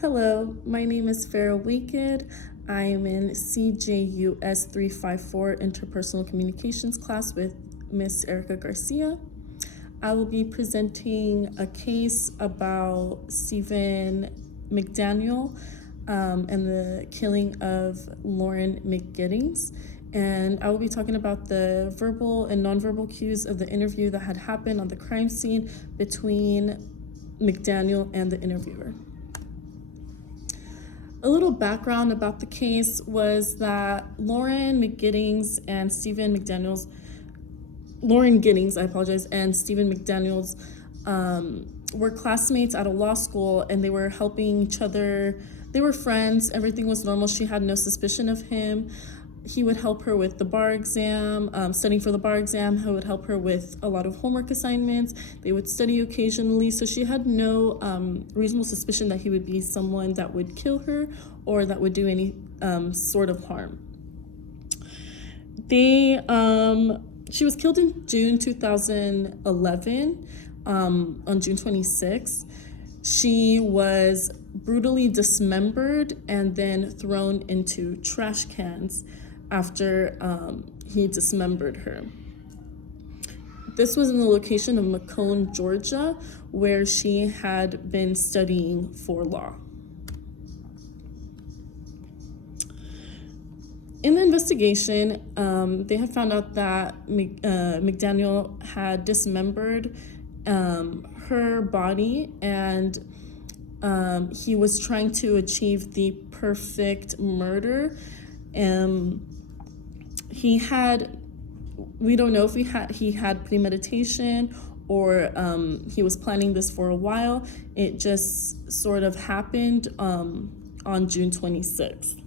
Hello, my name is Farah Wicked. I am in CJUS 354 Interpersonal Communications class with Miss Erica Garcia. I will be presenting a case about Stephen McDaniel and the killing of Lauren McGiddings. And I will be talking about the verbal and nonverbal cues of the interview that had happened on the crime scene between McDaniel and the interviewer. A little background about the case was that Lauren Giddings, and Stephen McDaniels were classmates at a law school, and they were helping each other. They were friends. Everything was normal. She had no suspicion of him. He would help her with the bar exam, studying for the bar exam. He would help her with a lot of homework assignments. They would study occasionally. So she had no reasonable suspicion that he would be someone that would kill her or that would do any sort of harm. She was killed in June 2011, on June 26th. She was brutally dismembered and then thrown into trash cans after he dismembered her. This was in the location of Macomb, Georgia, where she had been studying for law. In the investigation, they had found out that McDaniel had dismembered her body, and he was trying to achieve the perfect murder. We don't know if he had premeditation or he was planning this for a while. It just sort of happened on June 26th.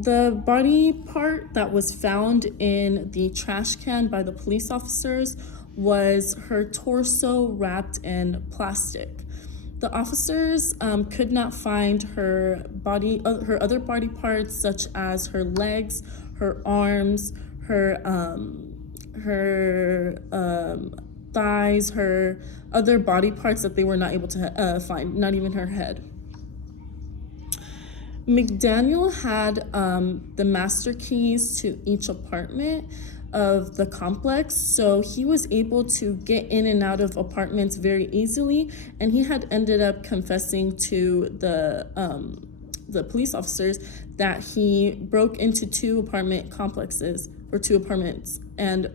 The body part that was found in the trash can by the police officers was her torso wrapped in plastic. The officers could not find her other body parts, such as her legs, her arms, her thighs, her other body parts that they were not able to find, not even her head. McDaniel had the master keys to each apartment of the complex, so he was able to get in and out of apartments very easily, and he had ended up confessing to the police officers that he broke into two apartments and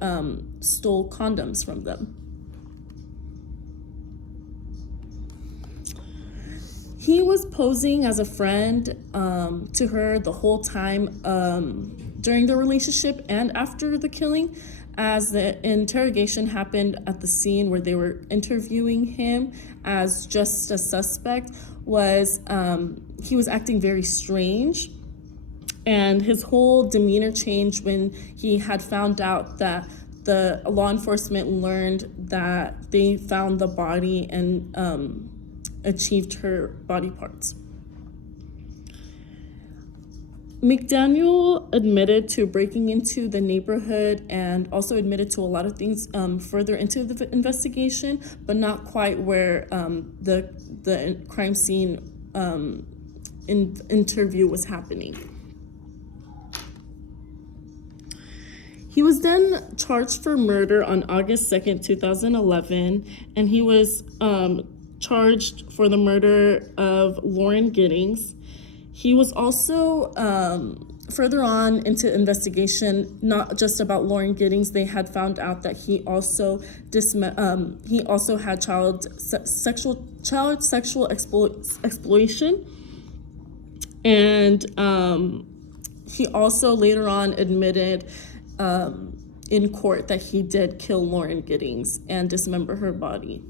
stole condoms from them. He was posing as a friend to her the whole time during the relationship and after the killing, as the interrogation happened at the scene where they were interviewing him as just a suspect. He was acting very strange, and his whole demeanor changed when he had found out that the law enforcement learned that they found the body and achieved her body parts. McDaniel admitted to breaking into the neighborhood and also admitted to a lot of things further into the investigation, but not quite where the crime scene interview was happening. He was then charged for murder on August 2nd, 2011, and he was charged for the murder of Lauren Giddings. He was also further on into investigation, not just about Lauren Giddings. They had found out that he also had child sexual exploitation, and he also later on admitted in court that he did kill Lauren Giddings and dismember her body.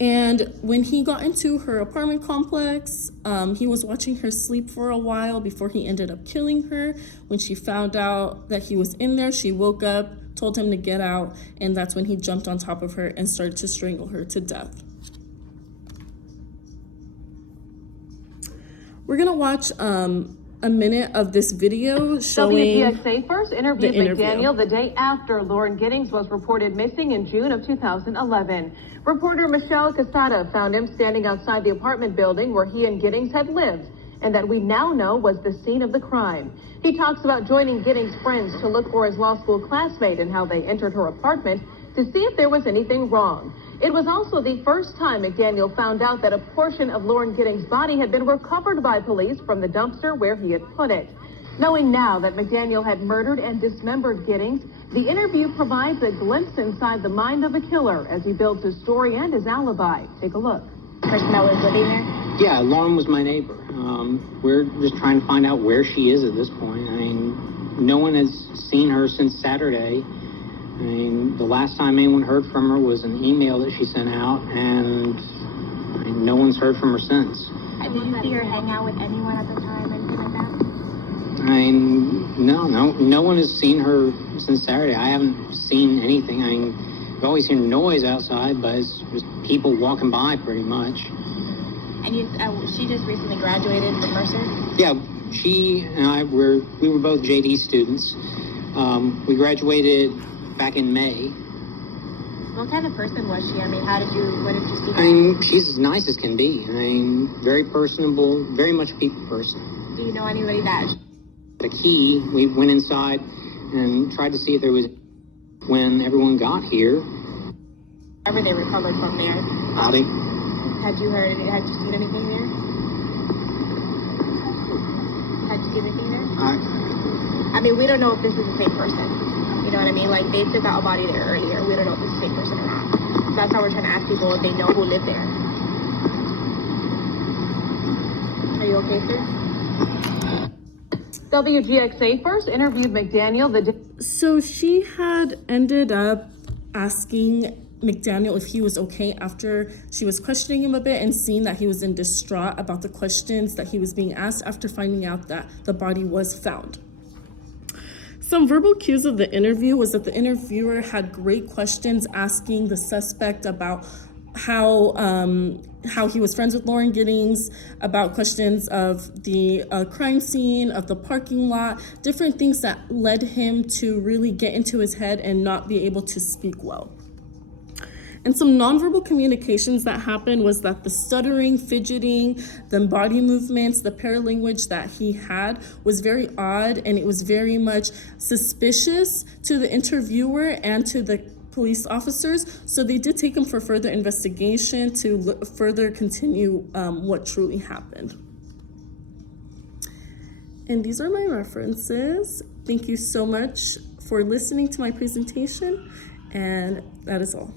And when he got into her apartment complex, he was watching her sleep for a while before he ended up killing her. When she found out that he was in there, she woke up, told him to get out, and that's when he jumped on top of her and started to strangle her to death. We're gonna watch a minute of this video showing WGXA first interviewed McDaniel the day after Lauren Giddings was reported missing in June of 2011. Reporter Michelle Casada found him standing outside the apartment building where he and Giddings had lived, and that we now know was the scene of the crime. He talks about joining Giddings' friends to look for his law school classmate and how they entered her apartment to see if there was anything wrong. It was also the first time McDaniel found out that a portion of Lauren Giddings' body had been recovered by police from the dumpster where he had put it. Knowing now that McDaniel had murdered and dismembered Giddings, the interview provides a glimpse inside the mind of a killer as he builds his story and his alibi. Take a look. Person that was living there? Yeah, Lauren was my neighbor. We're just trying to find out where she is at this point. I mean, no one has seen her since Saturday. I mean, the last time anyone heard from her was an email that she sent out, and no one's heard from her since. Did you see her hang out with anyone at the time, anything like that? I mean, no one has seen her since Saturday. I haven't seen anything. I mean, I've always heard noise outside, but it's just people walking by pretty much. And she just recently graduated from Mercer? Yeah, she and I we were both JD students. We graduated back in May. What kind of person was she? I mean, what did you see her? I mean, she's as nice as can be. I mean, very personable, very much a people person. Do you know anybody that? The key, we went inside and tried to see if there was, when everyone got here. Whatever they recovered from there. Body. Had you seen anything there? Had you seen anything there? I mean, we don't know if this is the same person. You know what I mean? Like, they took out a body there earlier. We don't know if it's the same person or not. So that's why we're trying to ask people if they know who lived there. Are you okay, sir? WGXA first interviewed McDaniel the day. So she had ended up asking McDaniel if he was okay after she was questioning him a bit and seeing that he was in distraught about the questions that he was being asked after finding out that the body was found. Some verbal cues of the interview was that the interviewer had great questions asking the suspect about how he was friends with Lauren Giddings, about questions of the crime scene, of the parking lot, different things that led him to really get into his head and not be able to speak well. And some nonverbal communications that happened was that the stuttering, fidgeting, the body movements, the paralanguage that he had was very odd, and it was very much suspicious to the interviewer and to the police officers. So they did take him for further investigation to further continue what truly happened. And these are my references. Thank you so much for listening to my presentation, and that is all.